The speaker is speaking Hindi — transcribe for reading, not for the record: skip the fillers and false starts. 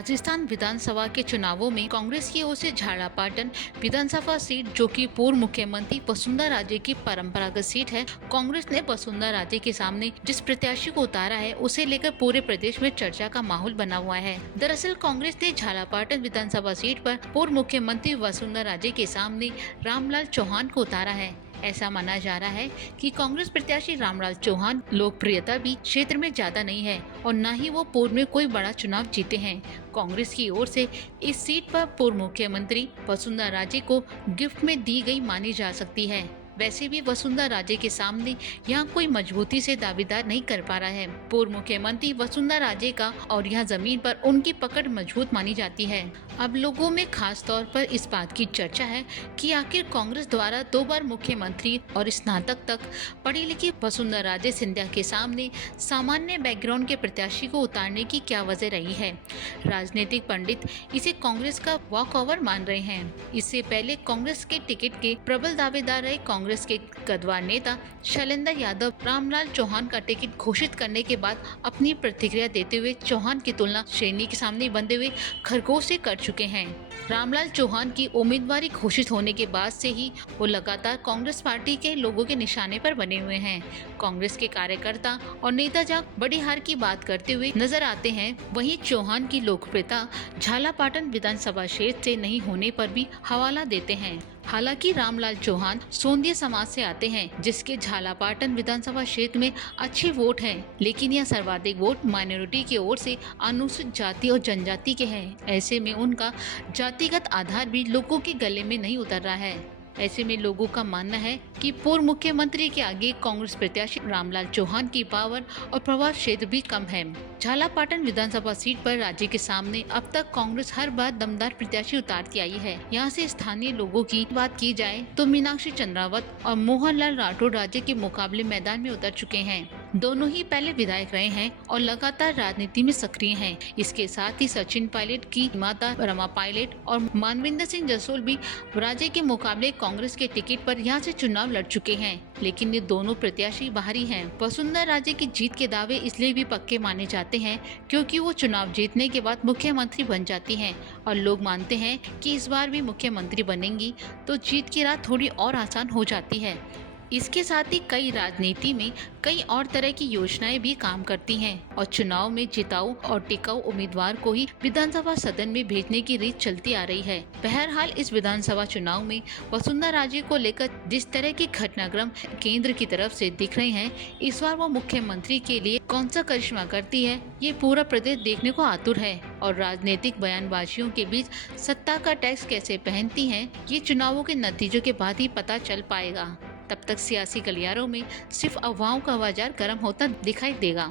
राजस्थान विधानसभा के चुनावों में कांग्रेस की ओर से झालापाटन विधानसभा सीट, जो कि पूर्व मुख्यमंत्री वसुंधरा राजे की परंपरागत सीट है, कांग्रेस ने वसुंधरा राजे के सामने जिस प्रत्याशी को उतारा है, उसे लेकर पूरे प्रदेश में चर्चा का माहौल बना हुआ है। दरअसल कांग्रेस ने झालापाटन विधानसभा सीट पर पूर्व मुख्यमंत्री वसुंधरा राजे के सामने रामलाल चौहान को उतारा है। ऐसा माना जा रहा है कि कांग्रेस प्रत्याशी रामलाल चौहान लोकप्रियता भी क्षेत्र में ज्यादा नहीं है और न ही वो पूर्व में कोई बड़ा चुनाव जीते हैं। कांग्रेस की ओर से इस सीट पर पूर्व मुख्यमंत्री वसुंधरा राजे को गिफ्ट में दी गई मानी जा सकती है। वैसे भी वसुंधरा राजे के सामने यहाँ कोई मजबूती से दावेदार नहीं कर पा रहा है। पूर्व मुख्यमंत्री वसुंधरा राजे का और यहाँ जमीन पर उनकी पकड़ मजबूत मानी जाती है। अब लोगों में खास तौर पर इस बात की चर्चा है कि आखिर कांग्रेस द्वारा 2 बार मुख्यमंत्री और स्नातक तक पढ़ी लिखी वसुंधरा राजे सिंधिया के सामने सामान्य बैकग्राउंड के प्रत्याशी को उतारने की क्या वजह रही है। राजनीतिक पंडित इसे कांग्रेस का वॉक ओवर मान रहे हैं। इससे पहले कांग्रेस के टिकट के प्रबल दावेदार रहे कांग्रेस के गद्दार नेता शैलेंद्र यादव रामलाल चौहान का टिकट घोषित करने के बाद अपनी प्रतिक्रिया देते हुए चौहान की तुलना सैनी के सामने बंधे हुए खरगोश से कर चुके हैं। रामलाल चौहान की उम्मीदवारी घोषित होने के बाद से ही वो लगातार कांग्रेस पार्टी के लोगों के निशाने पर बने हुए हैं। कांग्रेस के कार्यकर्ता और नेता जहाँ बड़ी हार की बात करते हुए नजर आते हैं, वहीं चौहान की लोकप्रियता झालापाटन विधानसभा क्षेत्र से नहीं होने पर भी हवाला देते हैं। हालांकि रामलाल चौहान सोंधिया समाज से आते हैं, जिसके झालापाटन विधानसभा क्षेत्र में अच्छे वोट हैं, लेकिन यह सर्वाधिक वोट माइनॉरिटी की ओर से अनुसूचित जाति और जनजाति के हैं। ऐसे में उनका जातिगत आधार भी लोगों के गले में नहीं उतर रहा है। ऐसे में लोगों का मानना है कि पूर्व मुख्यमंत्री के आगे कांग्रेस प्रत्याशी रामलाल चौहान की पावर और प्रभाव क्षेत्र भी कम है। झालापाटन विधानसभा सीट पर राज्य के सामने अब तक कांग्रेस हर बार दमदार प्रत्याशी उतारती आई है। यहाँ से स्थानीय लोगों की बात की जाए तो मीनाक्षी चंद्रावत और मोहनलाल राठौड़ राज्य के मुकाबले मैदान में उतर चुके हैं। दोनों ही पहले विधायक रहे हैं और लगातार राजनीति में सक्रिय हैं। इसके साथ ही सचिन पायलट की माता रमा पायलट और मानविंदर सिंह जसोल भी राज्य के मुकाबले कांग्रेस के टिकट पर यहाँ से चुनाव लड़ चुके हैं, लेकिन ये दोनों प्रत्याशी बाहरी हैं। वसुंधरा राजे की जीत के दावे इसलिए भी पक्के माने जाते हैं क्योंकि वो चुनाव जीतने के बाद मुख्यमंत्री बन जाती हैं और लोग मानते हैं कि इस बार भी मुख्यमंत्री बनेंगी तो जीत की राह थोड़ी और आसान हो जाती है। इसके साथ ही कई राजनीति में कई और तरह की योजनाएं भी काम करती हैं और चुनाव में जिताऊ और टिकाऊ उम्मीदवार को ही विधानसभा सदन में भेजने की रीत चलती आ रही है। बहरहाल इस विधानसभा चुनाव में वसुंधरा राजे को लेकर जिस तरह की घटनाक्रम केंद्र की तरफ से दिख रहे हैं, इस बार वो मुख्यमंत्री के लिए कौन सा करिश्मा करती है, ये पूरा प्रदेश देखने को आतुर है। और राजनीतिक बयानबाजियों के बीच सत्ता का टैक्स कैसे पहनती है, ये चुनावों के नतीजों के बाद ही पता चल पाएगा। तब तक सियासी गलियारों में सिर्फ अफवाहों का बाजार गर्म होता दिखाई देगा।